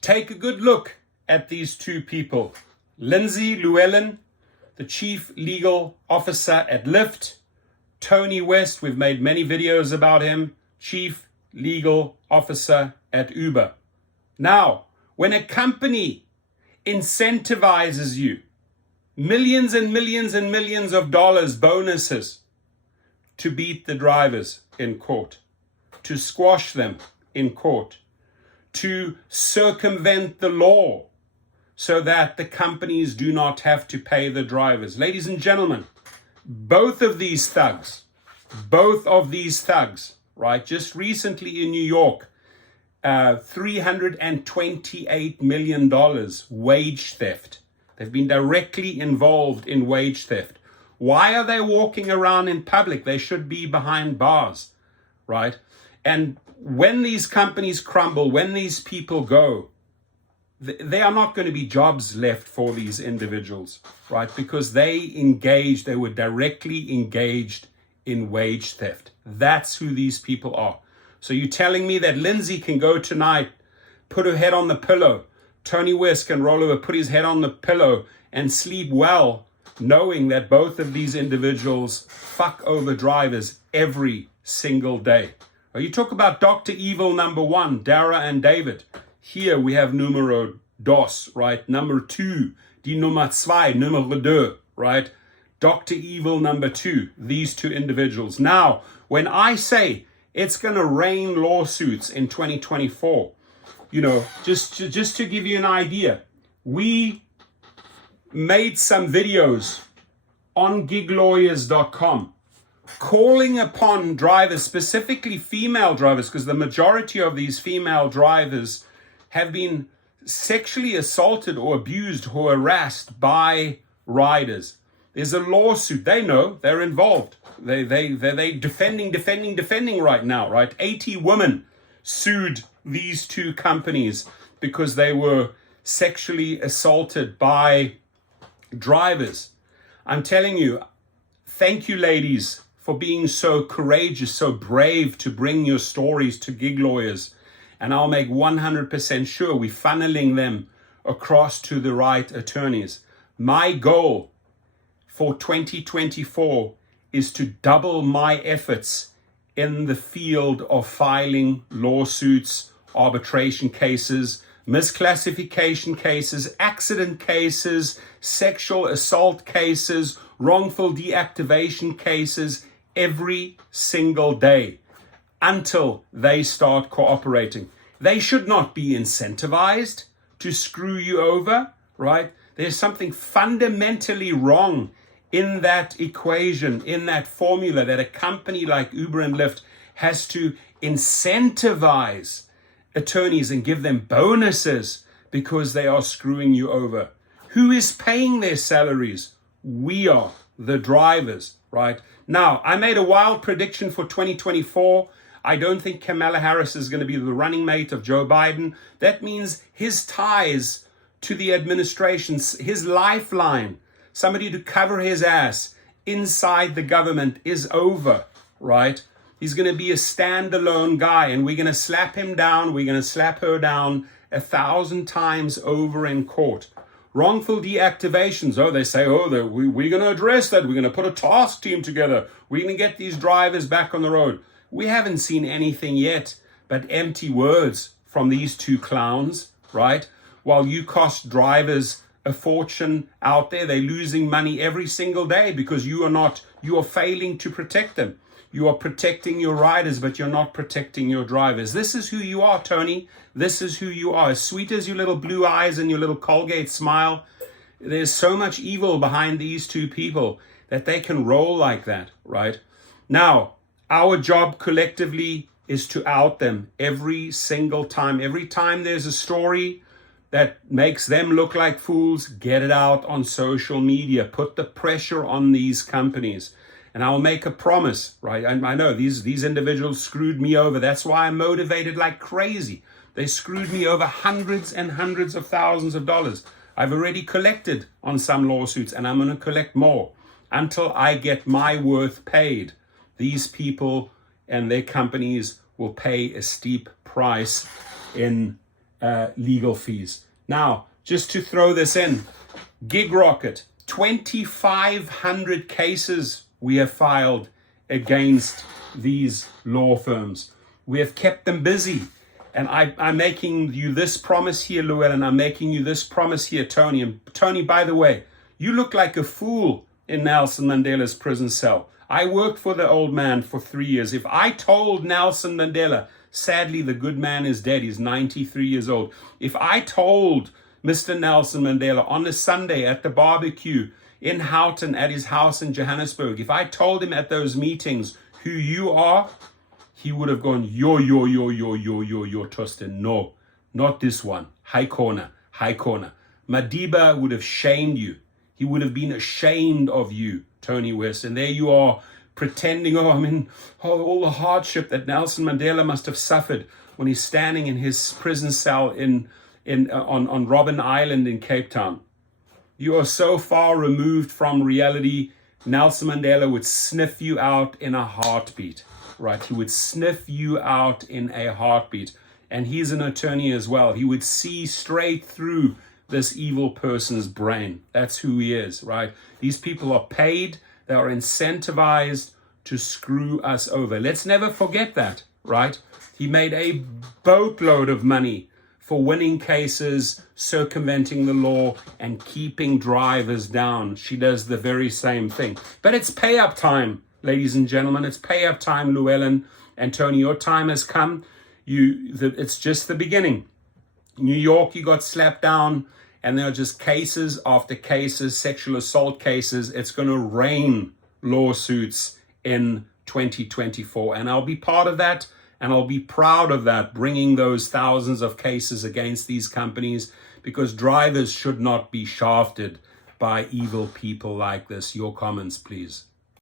Take a good look at these two people. Lindsay Llewellyn, the Chief Legal Officer at Lyft. Tony West, we've made many videos about him, Chief Legal Officer at Uber. Now, when a company incentivizes you, millions and millions and millions of dollars bonuses to beat the drivers in court, to squash them in court, to circumvent the law so that the companies do not have to pay the drivers. Ladies and gentlemen, both of these thugs, right, just recently in New York, $328 million wage theft. They've been directly involved in wage theft. Why are they walking around in public? They should be behind bars, right? And when these companies crumble, when these people go, there are not going to be jobs left for these individuals, right? Because they were directly engaged in wage theft. That's who these people are. So you're telling me that Lindsay can go tonight, put her head on the pillow, Tony West can roll over, put his head on the pillow and sleep well, knowing that both of these individuals fuck over drivers every single day. You talk about Dr. Evil number 1, Dara and David. Here we have numero dos, right? Number 2, die Nummer 2, numero 2, right? Dr. Evil number 2, these two individuals. Now, when I say it's going to rain lawsuits in 2024, just to give you an idea, we made some videos on giglawyers.com calling upon drivers, specifically female drivers, because the majority of these female drivers have been sexually assaulted or abused or harassed by riders. There's a lawsuit. They know they're involved. They defending right now, right? 80 women sued these two companies because they were sexually assaulted by drivers. I'm telling you, thank you, ladies, for being so courageous, so brave to bring your stories to Gig Lawyers. And I'll make 100% sure we're funneling them across to the right attorneys. My goal for 2024 is to double my efforts in the field of filing lawsuits, arbitration cases, misclassification cases, accident cases, sexual assault cases, wrongful deactivation cases every single day until they start cooperating. They should not be incentivized to screw you over, right? There's something fundamentally wrong in that equation, in that formula, that a company like Uber and Lyft has to incentivize attorneys and give them bonuses because they are screwing you over. Who is paying their salaries? We are, the drivers, right? Now, I made a wild prediction for 2024. I don't think Kamala Harris is going to be the running mate of Joe Biden. That means his ties to the administration, his lifeline, somebody to cover his ass inside the government, is over, right? He's going to be a standalone guy, and we're going to slap him down. We're going to slap her down 1,000 times over in court. Wrongful deactivations. They say, we're going to address that. We're going to put a task team together. We're going to get these drivers back on the road. We haven't seen anything yet but empty words from these two clowns, right? While you cost drivers a fortune out there, they're losing money every single day because you are failing to protect them. You are protecting your riders, but you're not protecting your drivers. This is who you are, Tony. This is who you are. As sweet as your little blue eyes and your little Colgate smile, there's so much evil behind these two people that they can roll like that, right? Now, our job collectively is to out them every single time. Every time there's a story that makes them look like fools, get it out on social media. Put the pressure on these companies. And I'll make a promise, right? I know these individuals screwed me over. That's why I'm motivated like crazy. They screwed me over hundreds and hundreds of thousands of dollars. I've already collected on some lawsuits, and I'm going to collect more until I get my worth paid. These people and their companies will pay a steep price in legal fees. Now, just to throw this in, Gig Rocket, 2,500 cases we have filed against these law firms. We have kept them busy. And I'm making you this promise here, Llewellyn. I'm making you this promise here, Tony. And Tony, by the way, you look like a fool in Nelson Mandela's prison cell. I worked for the old man for 3 years. If I told Nelson Mandela, sadly, the good man is dead. He's 93 years old. If I told Mr. Nelson Mandela on a Sunday at the barbecue in Houghton at his house in Johannesburg, if I told him at those meetings who you are, he would have gone, yo, Tostin. No, not this one. High corner. Madiba would have shamed you. He would have been ashamed of you, Tony West. And there you are pretending, all the hardship that Nelson Mandela must have suffered when he's standing in his prison cell on Robben Island in Cape Town. You are so far removed from reality. Nelson Mandela would sniff you out in a heartbeat, right? He would sniff you out in a heartbeat. And he's an attorney as well. He would see straight through this evil person's brain. That's who he is, right? These people are paid. They are incentivized to screw us over. Let's never forget that, right? He made a boatload of money for winning cases, circumventing the law, and keeping drivers down. She does the very same thing. But it's pay up time, ladies and gentlemen. It's pay up time, Llewellyn and Tony. Your time has come. It's just the beginning. New York, you got slapped down, and there are just cases after cases, sexual assault cases. It's going to rain lawsuits in 2024, and I'll be part of that, and I'll be proud of that, bringing those thousands of cases against these companies, because drivers should not be shafted by evil people like this. Your comments, please.